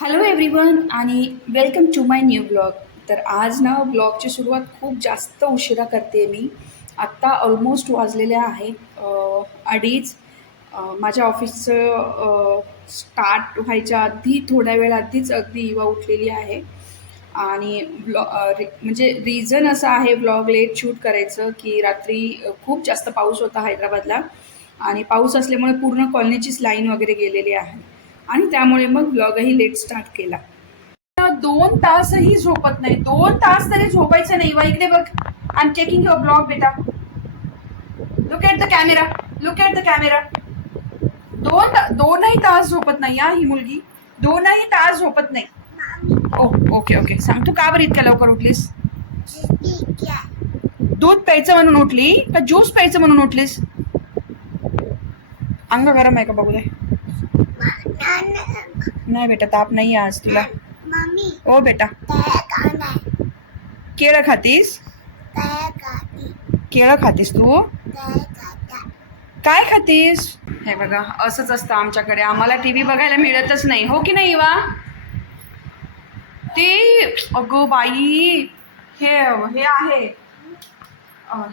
Hello everyone आणि welcome to my new blog. तर आज ना ब्लॉगची सुरुवात खूप जास्त उशिरा करते मी. आत्ता ऑलमोस्ट वाजलेले आहेत 2:30. माझ्या ऑफिसचं स्टार्ट व्हायच्या आधी थोड्या वेळ आधीच अगदी युवा उठलेली आहे. आणि म्हणजे रिझन असं आहे ब्लॉग लेट शूट करायचं की रात्री खूप जास्त पाऊस होता हैदराबादला. आणि पाऊस असल्यामुळे पूर्ण कॉलनीचीच लाईन वगैरे गेलेली आहे आणि त्यामुळे मग ब्लॉगही लेट स्टार्ट केला. 2 तासही झोपत नाही. 2 तास तरी झोपायचं नाही. वा इकडे बघ. I am checking your blog बेटा. Look at the camera. Look at the camera. दोनही तास झोपत नाही ही मुलगी. 2ही तास झोपत नाही. ओके ओके सांग, तू का बरं इतक्या लवकर उठलीस? दूध प्यायचं म्हणून उठली का ज्यूस प्यायचं म्हणून उठलीस? अंग गरम आहे का बघू दे. नाही बेटा, ताप नाही आज तुला. ओ बेटा, केळं खातीस? केळं खातीस तू? काय खातीस? हे बघा, असंच असतं आमच्याकडे. आम्हाला टीव्ही बघायला मिळतच नाही, हो की नाही वा? ते अगो बाई, हे आहे,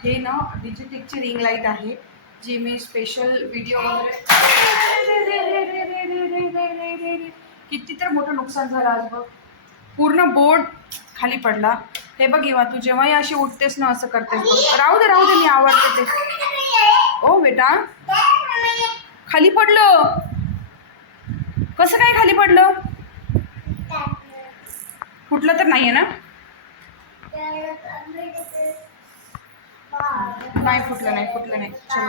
हे ना डिजिटेकची रिंग लाईट आहे जी मी स्पेशल व्हिडिओ वगैरे. किती तर मोठं नुकसान झालं आज बघ. पूर्ण बोर्ड खाली पडला. हे बघ इवा, तू जेव्हाही अशी उठतेस ना असं करतेस बघ. राहू दे मी आवडते ते. ओ बेटा, खाली पडलं. कसं काय खाली पडलं? फुटलं तर नाहीये ना? नाही फुटलं नाही. चल.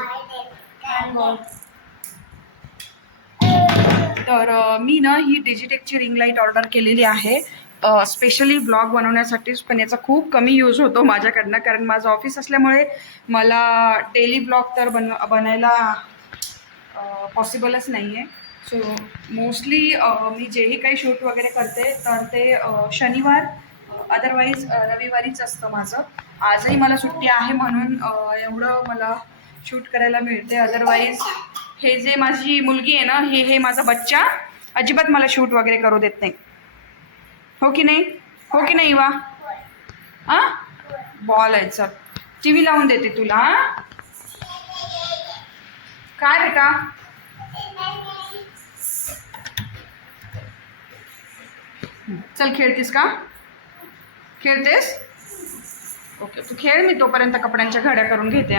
तर मी ना ही डिजिटेकची रिंग लाईट ऑर्डर केलेली आहे स्पेशली ब्लॉग बनवण्यासाठीच. पण याचा खूप कमी यूज होतो माझ्याकडनं, कारण माझं ऑफिस असल्यामुळे मला डेली ब्लॉग तर बनायला पॉसिबलच नाही आहे. सो मोस्टली मी जेही काही शूट वगैरे करते तर ते शनिवार अदरवाईज रविवारीच असतं माझं. आजही मला सुट्टी आहे म्हणून एवढं मला शूट करायला मिळते. अदरवाईज हे जे माझी मुलगी आहे ना, हे माझा बच्चा अजिबात मला शूट वगैरे करू देत नाही. हो की नाही वा? बॉल आहे. चल, टी व्ही लावून देते तुला. काय बेटा? चल, खेळतीस का? खेळतेस? ओके, तू खेळ, मी तोपर्यंत कपड्यांच्या घड्या करून घेते.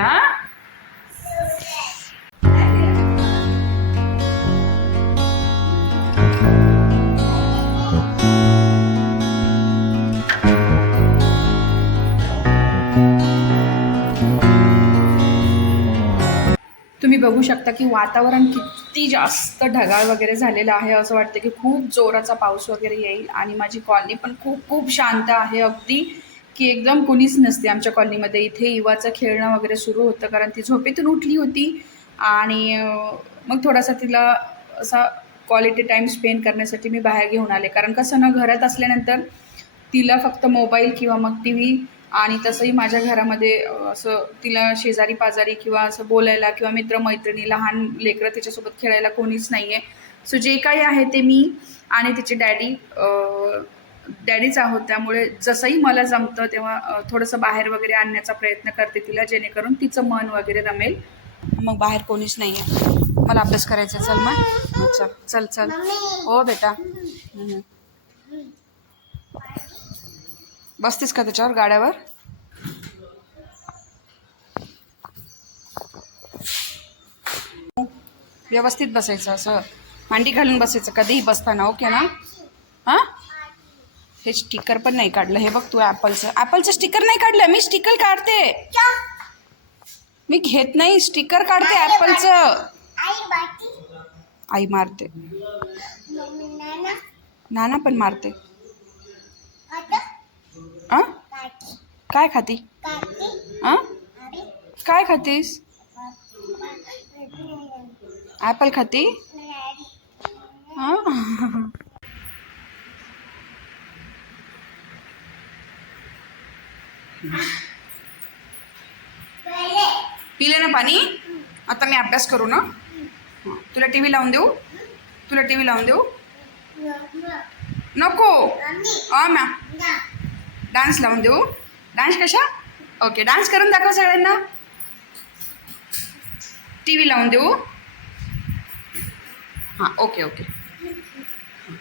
तुम्ही बघू शकता की वातावरण किती जास्त ढगाळ वगैरे झालेलं आहे. असं वाटतं की खूप जोराचा पाऊस वगैरे येईल. आणि माझी कॉलनी पण खूप शांत आहे अगदी, की एकदम कुणीच नसते आमच्या कॉलनीमध्ये. इथे युवाचं खेळणं वगैरे सुरू होतं कारण ती झोपेतून उठली होती. आणि मग थोडासा तिला असा क्वालिटी टाईम स्पेंड करण्यासाठी मी बाहेर घेऊन आले. कारण कसं ना, घरात असल्यानंतर तिला फक्त मोबाईल किंवा मग टी व्ही. आणि तसंही माझ्या घरामध्ये असं तिला शेजारी पाजारी किंवा असं बोलायला किंवा मित्रमैत्रिणी, लहान लेकरं तिच्यासोबत खेळायला कोणीच नाही आहे. सो जे काही आहे ते मी आणि तिचे डॅडीच आहोत. त्यामुळे जसंही मला जमतं तेव्हा थोडंसं बाहेर वगैरे आणण्याचा प्रयत्न करते तिला, जेणेकरून तिचं मन वगैरे रमेल. मग बाहेर कोणीच नाही आहे, मला अभ्यास करायचा. चल मग, चल. हो बेटा. बसतीस का त्याच्यावर, गाड्यावर? व्यवस्थित बसायचं, असं मांडी घालून बसायचं कधीही बसताना, ओके ना? हे स्टिकर पण नाही काढलं. हे बघ, तू ॲपलचं स्टिकर नाही काढलं. मी स्टिकर काढते, मी घेत नाही. स्टिकर काढते ॲपलचं. आई मारते, नाना पण मारते. काय खाती? काय खातीस? ॲपल खाती? पिले ना पाणी? आता मी अभ्यास करू ना? तुला टी व्ही लावून देऊ? नको मॅ डान्स लावून देऊ. डान्स कशा? ओके, डान्स करून दाखव सगळ्यांना. टी व्ही लावून देऊ. हां ओके ओके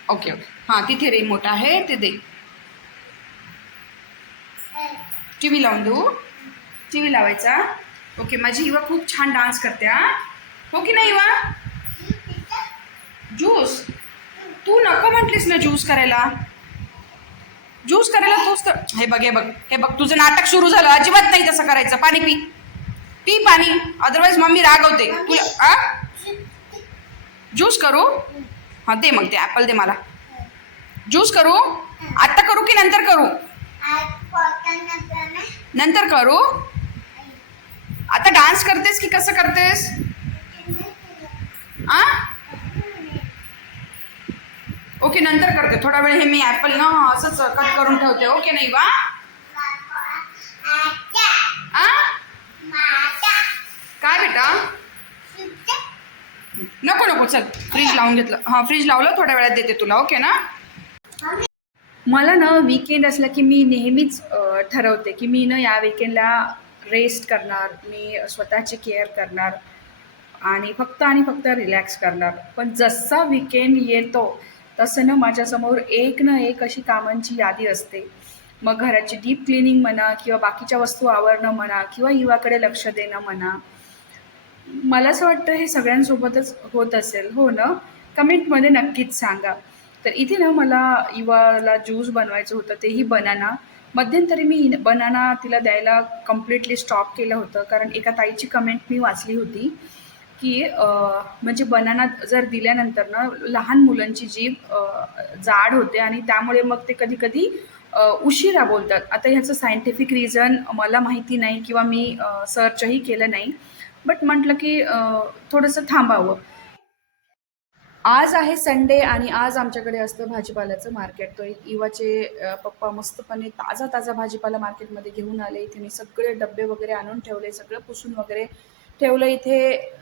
ओके ओके. हां तिथे रिमोट आहे ते दे. टी व्ही लावून देऊ. टी व्ही लावायचा. ओके, माझी इवा खूप छान डान्स करते हां. हो की नाही इवा? ज्यूस तू नको म्हटलीस ना ज्यूस करायला. ज्यूस करायला तोच तर. हे बघ हे बघ हे बघ, तुझं नाटक सुरू झालं. अजिबात नाही तसं करायचं. पाणी पी. पी पाणी, अदरवाईज मम्मी रागवते तुला. ज्यूस करू? हां दे मग ते ॲपल दे मला. ज्यूस करू? आत्ता करू की नंतर करू? नंतर करू. आता डान्स करतेस की कसं करतेस? आ ओके नंतर करते. थोडा वेळ हे मी ॲपल ना असंच कट करून ठेवते. ओके नाही वा? आ काय बेटा? नको नको चल, फ्रीज लावून घेतलं. हां फ्रीज लावलं, थोड्या वेळात देते तुला. ओके ना? मला ना वीकेंड असला की मी नेहमीच ठरवते की मी ना या वीकेंडला रेस्ट करणार, मी स्वतःची केअर करणार आणि फक्त रिलॅक्स करणार. पण जसा वीकेंड येतो तसं ना माझ्यासमोर एक ना एक अशी कामांची यादी असते. मग घराची डीप क्लिनिंग म्हणा किंवा बाकीच्या वस्तू आवरणं म्हणा किंवा युवाकडे लक्ष देणं म्हणा. मला असं वाटतं हे सगळ्यांसोबतच होत असेल, हो ना? कमेंटमध्ये नक्कीच सांगा. तर इथे ना मला इवाला ज्यूस बनवायचं होतं, तेही बनाना. मध्यंतरी मी बनाना तिला द्यायला कम्प्लिटली स्टॉप केलं होतं, कारण एका ताईची कमेंट मी वाचली होती की म्हणजे बनाना जर दिल्यानंतर ना लहान मुलांची जीभ जाड होते आणि त्यामुळे मग ते कधी-कधी उशिरा बोलतात. आता ह्याचं सायंटिफिक रिझन मला माहिती नाही किंवा मी सर्चही केलं नाही. बट म्हटलं की थोडंसं थांबावं. आज आहे संडे आणि आज आमच्याकडे असतं भाजीपाल्याचं मार्केट. तो एक इवाचे पप्पा मस्तपणे ताजा भाजीपाला मार्केटमध्ये घेऊन आले. इथे मी सगळे डब्बे वगैरे आणून ठेवले, सगळं पुसून वगैरे ठेवलं इथे.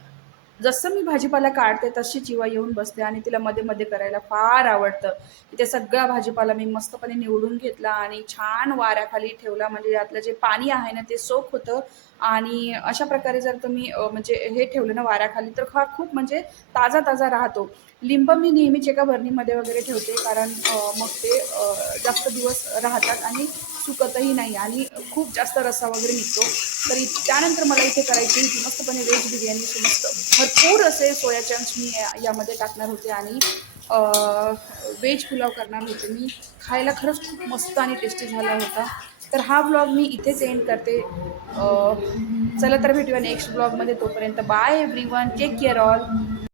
जसं मी भाजीपाला काढते तशीच इवा येऊन बसते आणि तिला मध्ये करायला फार आवडतं. इथे सगळा भाजीपाला मी मस्तपणे निवडून घेतला आणि छान वाऱ्याखाली ठेवला, म्हणजे यातलं जे पाणी आहे ना ते सोक होतं. आणि अशा प्रकारे जर तुम्ही म्हणजे हे ठेवलं ना वाऱ्याखाली तर खूप म्हणजे ताजा राहतो. लिंब मी नेहमीच एका बरणीमध्ये वगैरे ठेवते, कारण मग ते जास्त दिवस राहतात आणि सुकतही नाही आणि खूप जास्त रस्सा वगैरे निघतो. तर त्यानंतर मला इथे करायची होती मस्तपणे व्हेज बिर्याणीची. मस्त भरपूर असे सोया चंक्स मी यामध्ये टाकणार होते आणि व्हेज पुलाव करणार होते मी. खायला खरंच खूप मस्त आणि टेस्टी झाला होता. तर हा ब्लॉग मी इथेच एंड करते. चला तर भेटूया नेक्स्ट ब्लॉगमध्ये. तोपर्यंत bye everyone, take care all.